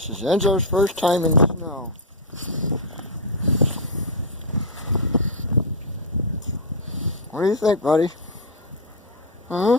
This is Enzo's first time in the snow. What do you think, buddy? Huh?